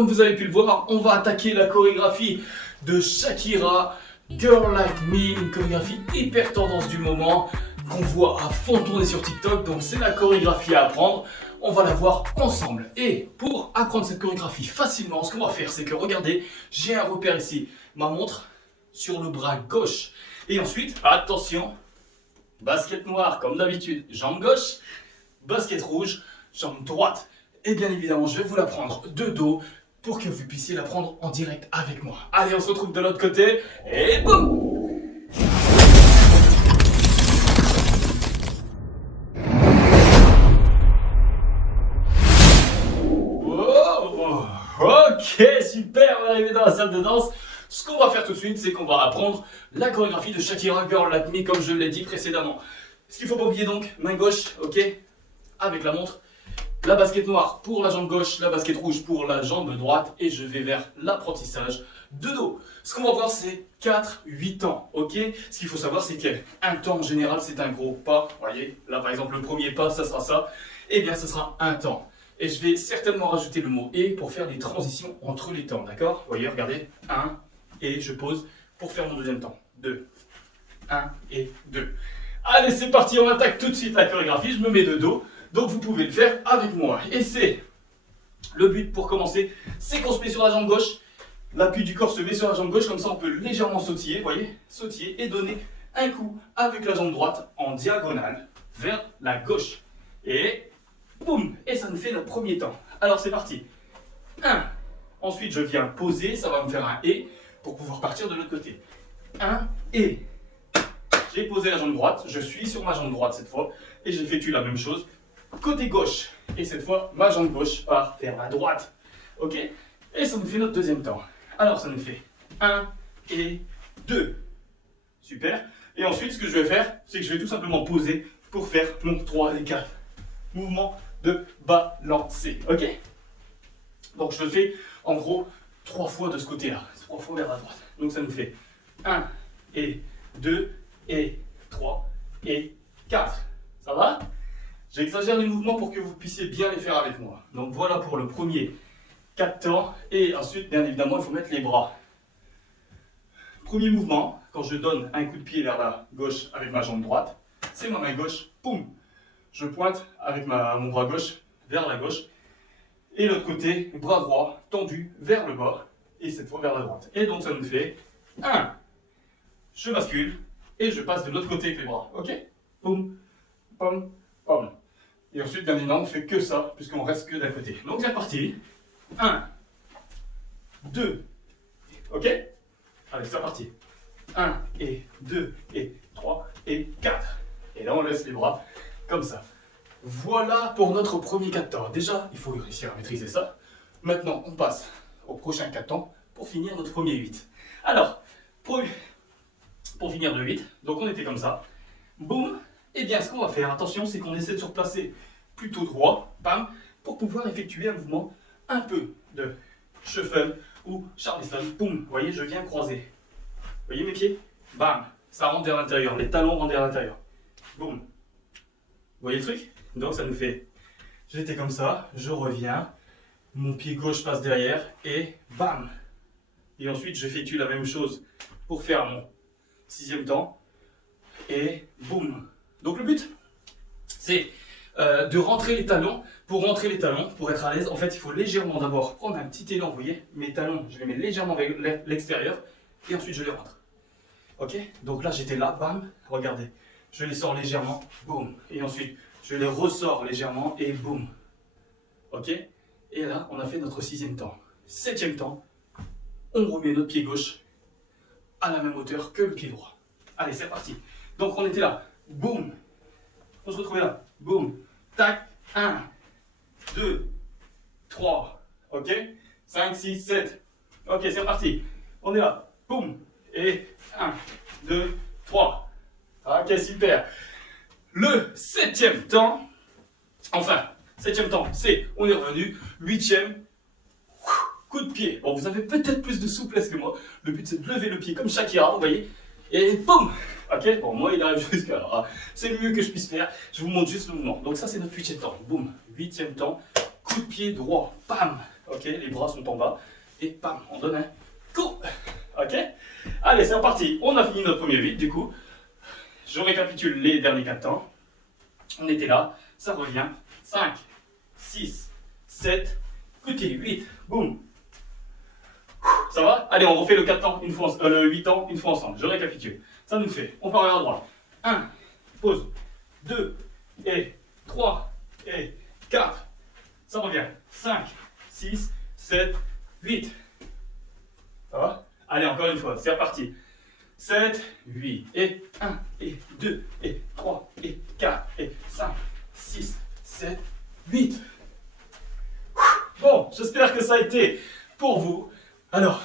comme vous avez pu le voir, on va attaquer la chorégraphie de Shakira, Girl Like Me, une chorégraphie hyper tendance du moment, qu'on voit à fond tourner sur TikTok, donc c'est la chorégraphie à apprendre. On va la voir ensemble. Et pour apprendre cette chorégraphie facilement, ce qu'on va faire, c'est que regardez, j'ai un repère ici, ma montre sur le bras gauche. Et ensuite, attention, basket noire comme d'habitude, jambe gauche, basket rouge, jambe droite. Et bien évidemment, je vais vous la prendre de dos pour que vous puissiez la prendre en direct avec moi. Allez, on se retrouve de l'autre côté et boum! Ok, super, on est arrivé dans la salle de danse. Ce qu'on va faire tout de suite, c'est qu'on va apprendre la chorégraphie de Shakira, Girl Like Me, comme je l'ai dit précédemment. Ce qu'il ne faut pas oublier donc, main gauche, ok, avec la montre, la basket noire pour la jambe gauche, la basket rouge pour la jambe droite, et je vais vers l'apprentissage de dos. Ce qu'on va voir, c'est 4-8 temps, ok. Ce qu'il faut savoir, c'est qu'un temps en général, c'est un gros pas. Vous voyez, là par exemple, le premier pas, ça sera ça. Eh bien, ça sera un temps. Et je vais certainement rajouter le mot « et » pour faire des transitions entre les temps, d'accord? Vous voyez, regardez, 1, et je pose pour faire mon deuxième temps. 2, 1 et 2. Allez, c'est parti, on attaque tout de suite la chorégraphie, je me mets de dos, donc vous pouvez le faire avec moi. Et c'est le but pour commencer, c'est qu'on se met sur la jambe gauche, l'appui du corps se met sur la jambe gauche, comme ça on peut légèrement sautiller, vous voyez, sautiller et donner un coup avec la jambe droite en diagonale vers la gauche. Et boum! Et ça nous fait notre premier temps. Alors c'est parti. 1. Ensuite je viens poser, ça va me faire un et pour pouvoir partir de l'autre côté. 1 et. J'ai posé la jambe droite, je suis sur ma jambe droite cette fois et j'effectue la même chose côté gauche. Et cette fois ma jambe gauche part vers la droite. Ok? Et ça nous fait notre deuxième temps. Alors ça nous fait 1 et 2. Super. Et ensuite ce que je vais faire, c'est que je vais tout simplement poser pour faire mon 3 et 4. Mouvement de balancer, ok? Donc je le fais en gros 3 fois de ce côté-là, 3 fois vers la droite. Donc ça nous fait 1 et 2 et 3 et 4. Ça va? J'exagère les mouvements pour que vous puissiez bien les faire avec moi. Donc voilà pour le premier 4 temps. Et ensuite, bien évidemment, il faut mettre les bras. Premier mouvement, quand je donne un coup de pied vers la gauche avec ma jambe droite, c'est ma main gauche, poum! Je pointe avec mon bras gauche vers la gauche. Et l'autre côté, bras droit tendu vers le bas. Et cette fois vers la droite. Et donc ça nous fait 1. Je bascule. Et je passe de l'autre côté avec les bras. Ok? Poum, pom, pom. Et ensuite, bien évidemment, on ne fait que ça, puisqu'on reste que d'un côté. Donc c'est parti. 1, 2. Ok? Allez, c'est parti. 1 et 2 et 3 et 4. Et là, on laisse les bras comme ça. Voilà pour notre premier 4 temps. Déjà, il faut réussir à maîtriser ça. Maintenant, on passe au prochain 4 temps pour finir notre premier 8. Alors, pour finir le 8, donc on était comme ça. Boum. Et bien, ce qu'on va faire, attention, c'est qu'on essaie de se replacer plutôt droit, bam, pour pouvoir effectuer un mouvement un peu de shuffle ou charleston. Boum. Vous voyez, je viens croiser. Vous voyez mes pieds? Bam. Ça rentre vers l'intérieur. Les talons rentrent vers l'intérieur. Boum. Vous voyez le truc? Donc ça nous fait, j'étais comme ça, je reviens, mon pied gauche passe derrière et bam! Et ensuite j'effectue la même chose pour faire mon 6e temps et boum! Donc le but, c'est de rentrer les talons. Pour rentrer les talons, pour être à l'aise, en fait il faut légèrement d'abord prendre un petit élan, vous voyez? Mes talons, je les mets légèrement vers l'extérieur et ensuite je les rentre. Ok? Donc là j'étais là, bam! Regardez. Je les sors légèrement, boum, et ensuite je les ressors légèrement et boum. Ok? Et là, on a fait notre 6e temps. 7e temps, on remet notre pied gauche à la même hauteur que le pied droit. Allez, c'est parti. Donc on était là, boum. On se retrouvait là, boum. Tac, 1, 2, 3, ok? 5, 6, 7. Ok, c'est reparti. On est là, boum. Et 1, 2, 3. Ok, super. Le 7e temps, enfin, 7e temps, c'est, on est revenu, 8e, coup de pied. Bon, vous avez peut-être plus de souplesse que moi. Le but, c'est de lever le pied comme Shakira, vous voyez, et boum. Ok, bon, moi, il arrive jusqu'à là. C'est le mieux que je puisse faire. Je vous montre juste le mouvement. Donc ça, c'est notre 8e temps. Boum, 8e temps, coup de pied droit, bam. ok, les bras sont en bas, et pam, on donne un coup, ok. Allez, c'est reparti, on a fini notre premier 8 du coup. Je récapitule les derniers 4 temps. On était là, ça revient, 5, 6, 7, coup de pied, 8, boum. Ça va? Allez, on refait le 4 temps, une fois, le 8 temps, une fois ensemble, je récapitule. Ça nous fait, on part vers la droite, 1, pause, 2, et 3, et 4, ça revient, 5, 6, 7, 8. Ça va? Allez, encore une fois, c'est reparti. 7, 8, et 1, et 2, et 3, et 4, et 5, 6, 7, 8. Bon, j'espère que ça a été pour vous. Alors,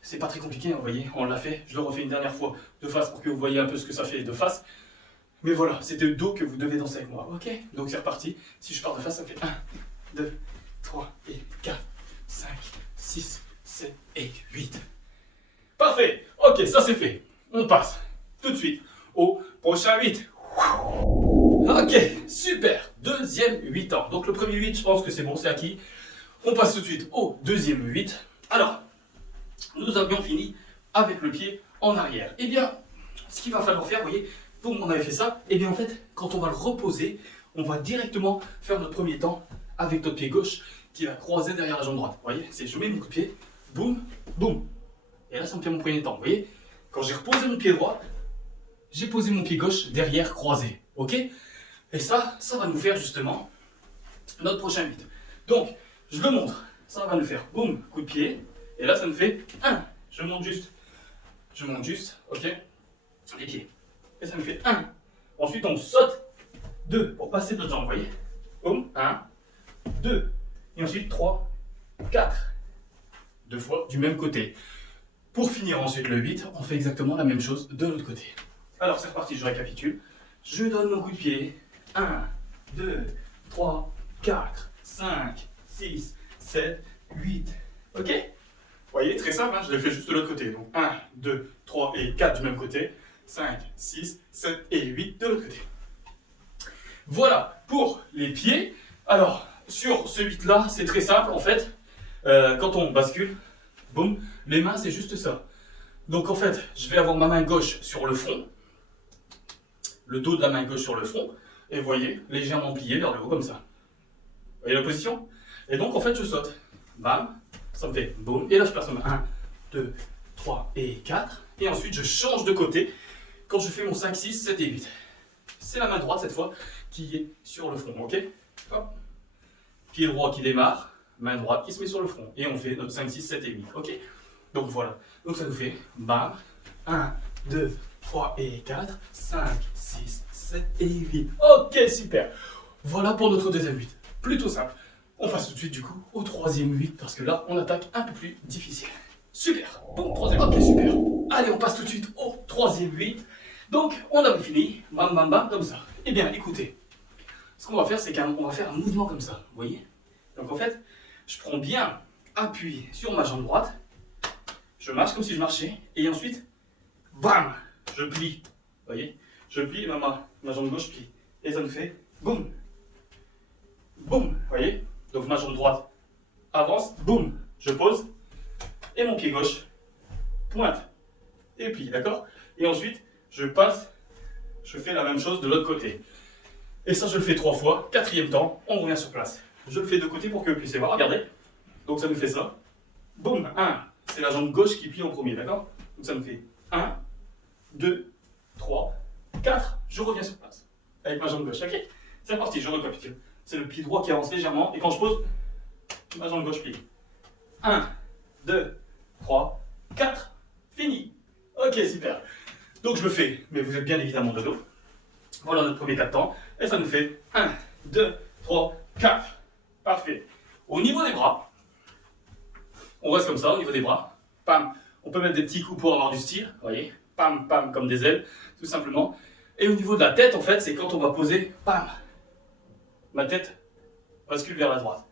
c'est pas très compliqué, vous voyez, on l'a fait. Je le refais une dernière fois de face pour que vous voyez un peu ce que ça fait de face. Mais voilà, c'est de dos que vous devez danser avec moi, ok? Donc c'est reparti. Si je pars de face, ça me fait 1, 2, 3, et 4, 5, 6, 7 et 8. Parfait, ok, ça c'est fait. On passe tout de suite au prochain 8. Ok, super, deuxième 8 ans. Donc le premier 8, je pense que c'est bon, c'est acquis. On passe tout de suite au deuxième 8. Alors, nous avions fini avec le pied en arrière. Eh bien, ce qu'il va falloir faire, vous voyez, donc on avait fait ça, et bien en fait, quand on va le reposer, on va directement faire notre premier temps avec notre pied gauche qui va croiser derrière la jambe droite. Vous voyez, c'est je mets mon coup de pied, boum, boum. Et là, ça me fait mon premier temps. Vous voyez, quand j'ai reposé mon pied droit, j'ai posé mon pied gauche derrière croisé. Ok? Et ça va nous faire justement notre prochain 8. Donc, je le montre. Ça va nous faire boum, coup de pied. Et là, ça me fait 1. Je monte juste, ok? Les pieds. Et ça me fait 1. Ensuite, on saute 2 pour passer notre jambe. Vous voyez? Boum, 1, 2. Et ensuite, 3, 4. 2 fois du même côté. Pour finir ensuite le 8, on fait exactement la même chose de l'autre côté. Alors c'est reparti, je récapitule. Je donne mon coup de pied. 1, 2, 3, 4, 5, 6, 7, 8. Ok? Vous voyez, très simple, hein, je l'ai fait juste de l'autre côté. Donc 1, 2, 3 et 4 du même côté. 5, 6, 7 et 8 de l'autre côté. Voilà pour les pieds. Alors, sur ce 8 là, c'est très simple en fait. Quand on bascule, boum, les mains c'est juste ça. Donc en fait, je vais avoir ma main gauche sur le front, le dos de la main gauche sur le front, et vous voyez, légèrement plié vers le haut comme ça. Vous voyez la position? Et donc en fait, je saute. Bam, ça me fait boum, et là je place ma main 1, 2, 3 et 4. Et ensuite je change de côté quand je fais mon 5, 6, 7 et 8. C'est la main droite cette fois qui est sur le front, ok? Hop. Pied droit qui démarre, main droite qui se met sur le front. Et on fait notre 5, 6, 7 et 8, ok? Donc voilà, donc ça nous fait bam, 1, 2, 3 et 4, 5, 6, 7 et 8. Ok, super. Voilà pour notre deuxième 8. Plutôt simple. On passe tout de suite du coup au troisième 8 parce que là, on attaque un peu plus difficile. Super. Bon, troisième. Ok, super. Allez, on passe tout de suite au troisième 8. Donc, on avait fini. Bam, bam, bam, comme ça. Eh bien, écoutez. Ce qu'on va faire, c'est qu'on va faire un mouvement comme ça. Vous voyez? Donc en fait, je prends bien appui sur ma jambe droite. Je marche comme si je marchais. Et ensuite, bam, je plie. Vous voyez? Je plie et ma jambe gauche plie. Et ça me fait boum. Boum. Vous voyez? Donc ma jambe droite avance. Boum. Je pose. Et mon pied gauche pointe. Et plie. D'accord? Et ensuite, je passe. Je fais la même chose de l'autre côté. Et ça, je le fais 3 fois. Quatrième temps, on revient sur place. Je le fais de côté pour que vous puissiez voir. Regardez. Donc ça me fait ça. Boum. 1. C'est la jambe gauche qui plie en premier. D'accord? Donc ça me fait 1, 2, 3, 4. Je reviens sur place. Avec ma jambe gauche. Ok? C'est parti. Je récapitule. C'est le pied droit qui avance légèrement. Et quand je pose, ma jambe gauche plie. 1, 2, 3, 4. Fini. Ok, super. Donc je le fais. Mais vous êtes bien évidemment de dos. Voilà notre premier 4 temps. Et ça nous fait 1, 2, 3, 4. Parfait. Au niveau des bras, on reste comme ça, au niveau des bras. Pam. On peut mettre des petits coups pour avoir du style. Vous voyez? Pam, pam, comme des ailes, tout simplement. Et au niveau de la tête, en fait, c'est quand on va poser, pam. Ma tête bascule vers la droite.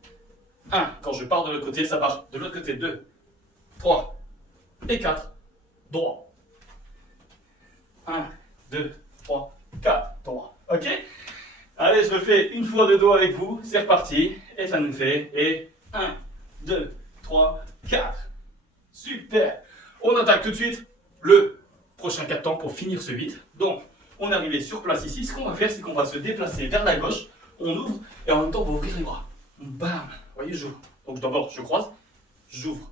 1. Quand je pars de l'autre côté, ça part de l'autre côté. 2, 3 et 4. Droit. 1, 2, 3, 4. Droit. Ok? Allez, je le fais une fois de dos avec vous. C'est reparti. Et ça nous fait. Et 1, 1, 2, 3, 4. Super. On attaque tout de suite le prochain 4 temps pour finir ce 8. Donc, on est arrivé sur place ici. Ce qu'on va faire, c'est qu'on va se déplacer vers la gauche. On ouvre et en même temps, on va ouvrir les bras. Bam. Vous voyez, j'ouvre. Donc d'abord, je croise, j'ouvre.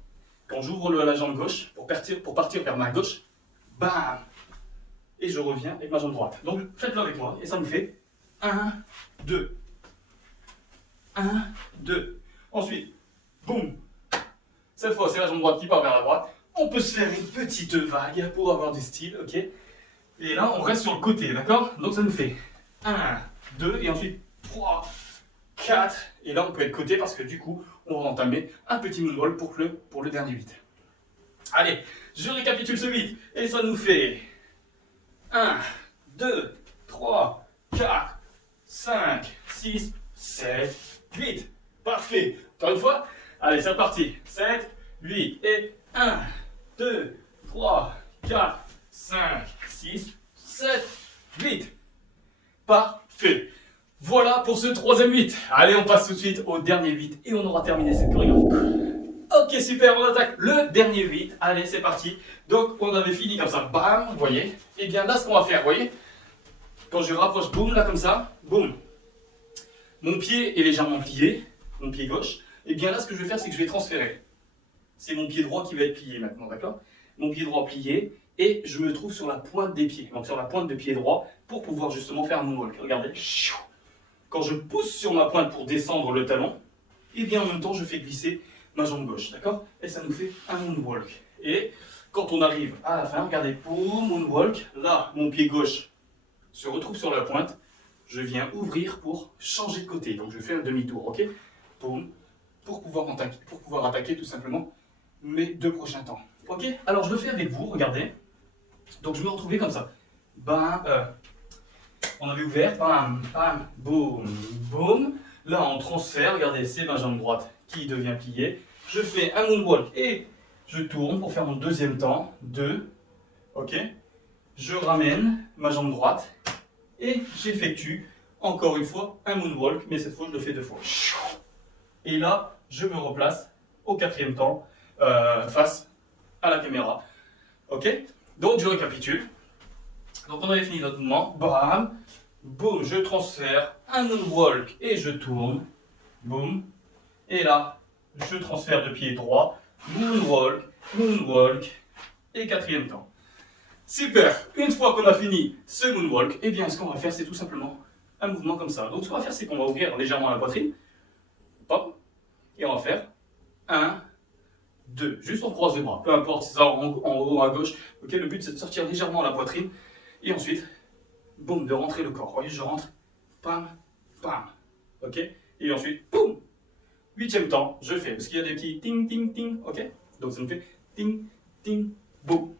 Quand j'ouvre la jambe gauche pour partir vers ma gauche, bam. Et je reviens avec ma jambe droite. Donc, faites-le avec moi. Et ça me fait 1, 2. 1, 2. Ensuite, boum. Cette fois, c'est la jambe droite qui part vers la droite. On peut se faire une petite vague pour avoir du style, ok? Et là, on reste sur le côté, d'accord? Donc, ça nous fait 1, 2, et ensuite 3, 4. Et là, on peut être côté parce que du coup, on va entamer un petit moonwalk pour le dernier 8. Allez, je récapitule ce 8. Et ça nous fait 1, 2, 3, 4, 5, 6, 7, 8. Parfait. Encore une fois. Allez, c'est reparti. 7, 8 et 1, 2, 3, 4, 5, 6, 7, 8. Parfait. Voilà pour ce troisième 8. Allez, on passe tout de suite au dernier 8 et on aura terminé cette chorégraphie. Ok, super, on attaque le dernier 8. Allez, c'est parti. Donc, on avait fini comme ça. Bam, vous voyez. Et bien là, ce qu'on va faire, vous voyez, quand je rapproche, boum, là comme ça, boum. Mon pied est légèrement plié, mon pied gauche. Et bien là, ce que je vais faire, c'est que je vais transférer. C'est mon pied droit qui va être plié maintenant, d'accord? Mon pied droit plié et je me trouve sur la pointe des pieds. Donc sur la pointe de pied droit pour pouvoir justement faire un moonwalk. Regardez. Quand je pousse sur ma pointe pour descendre le talon, et bien en même temps, je fais glisser ma jambe gauche, d'accord? Et ça nous fait un moonwalk. Et quand on arrive à la fin, regardez, pour moonwalk, là, mon pied gauche se retrouve sur la pointe. Je viens ouvrir pour changer de côté. Donc je fais un demi-tour, ok? Boum. Pour pouvoir attaquer tout simplement mes 2 prochains temps. Ok? Alors je le fais avec vous, regardez. Donc je me retrouvais comme ça. Bam, on avait ouvert, bam, bam, boum, boum. Là on transfère, regardez, c'est ma jambe droite qui devient pliée. Je fais un moonwalk et je tourne pour faire mon deuxième temps. 2, ok? Je ramène ma jambe droite et j'effectue encore une fois un moonwalk, mais cette fois je le fais 2 fois. Et là, je me replace au 4e temps face à la caméra. Ok? Donc je récapitule. Donc on avait fini notre mouvement. Bam, boum, je transfère un moonwalk et je tourne. Boum. Et là, je transfère de pied droit. Moonwalk, moonwalk et 4e temps. Super. Une fois qu'on a fini ce moonwalk, eh bien ce qu'on va faire, c'est tout simplement un mouvement comme ça. Donc ce qu'on va faire, c'est qu'on va ouvrir légèrement la poitrine. Hop. Et on va faire 1, 2. Juste on croise les bras. Peu importe si c'est en haut ou à gauche. Ok, le but c'est de sortir légèrement la poitrine. Et ensuite, boum, de rentrer le corps. Vous voyez, je rentre. Pam, pam. Ok. Et ensuite, boum. 8e temps, je fais. Parce qu'il y a des petits ting, ting, ting. Ok. Donc ça me fait ting, ting, boum.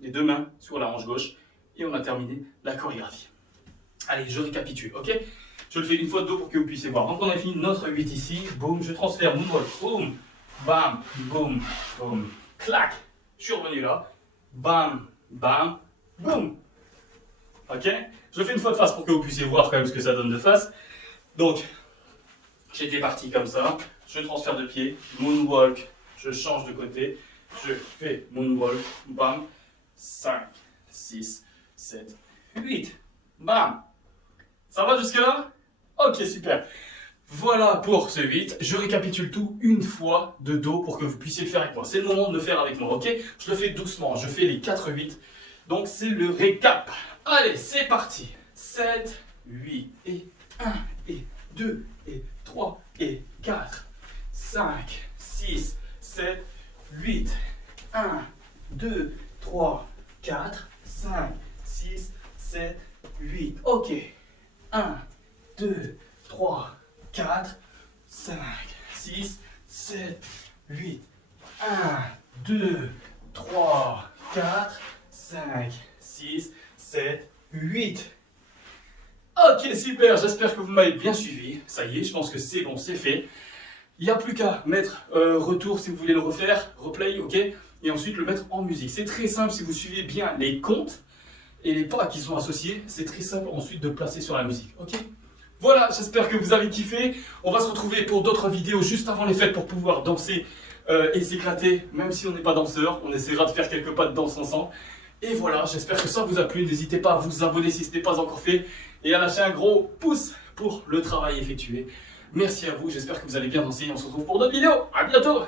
Les 2 mains sur la hanche gauche. Et on a terminé la chorégraphie. Allez, je récapitule. Ok. Je le fais une fois de dos pour que vous puissiez voir. Donc on a fini notre 8 ici. Boum, je transfère mon moonwalk. Boum, bam, boum, boum, clac. Je suis revenu là. Bam, bam, boum. Ok? Je le fais une fois de face pour que vous puissiez voir quand même ce que ça donne de face. Donc, j'étais parti comme ça. Je transfère de pied. Moonwalk. Je change de côté. Je fais moonwalk. Bam. 5, 6, 7, 8. Bam. Ça va jusque là? Ok, super. Voilà pour ce 8. Je récapitule tout une fois de dos pour que vous puissiez le faire avec moi. C'est le moment de le faire avec moi, ok? Je le fais doucement. Je fais les 4 8. Donc c'est le récap. Allez, c'est parti. 7, 8 et 1 et 2 et 3 et 4, 5, 6, 7, 8. 1, 2, 3, 4, 5, 6, 7, 8. Ok. 1, 2, 3, 4, 5, 6, 7, 8. 1, 2, 3, 4, 5, 6, 7, 8. Ok, super, j'espère que vous m'avez bien suivi. Ça y est, je pense que c'est bon, c'est fait. Il n'y a plus qu'à mettre retour si vous voulez le refaire, replay, ok? Et ensuite le mettre en musique. C'est très simple si vous suivez bien les comptes et les pas qui sont associés. C'est très simple ensuite de placer sur la musique, ok? Voilà, j'espère que vous avez kiffé. On va se retrouver pour d'autres vidéos juste avant les fêtes pour pouvoir danser et s'éclater. Même si on n'est pas danseur, on essaiera de faire quelques pas de danse ensemble. Et voilà, j'espère que ça vous a plu. N'hésitez pas à vous abonner si ce n'est pas encore fait. Et à lâcher un gros pouce pour le travail effectué. Merci à vous, j'espère que vous allez bien danser. On se retrouve pour d'autres vidéos. À bientôt!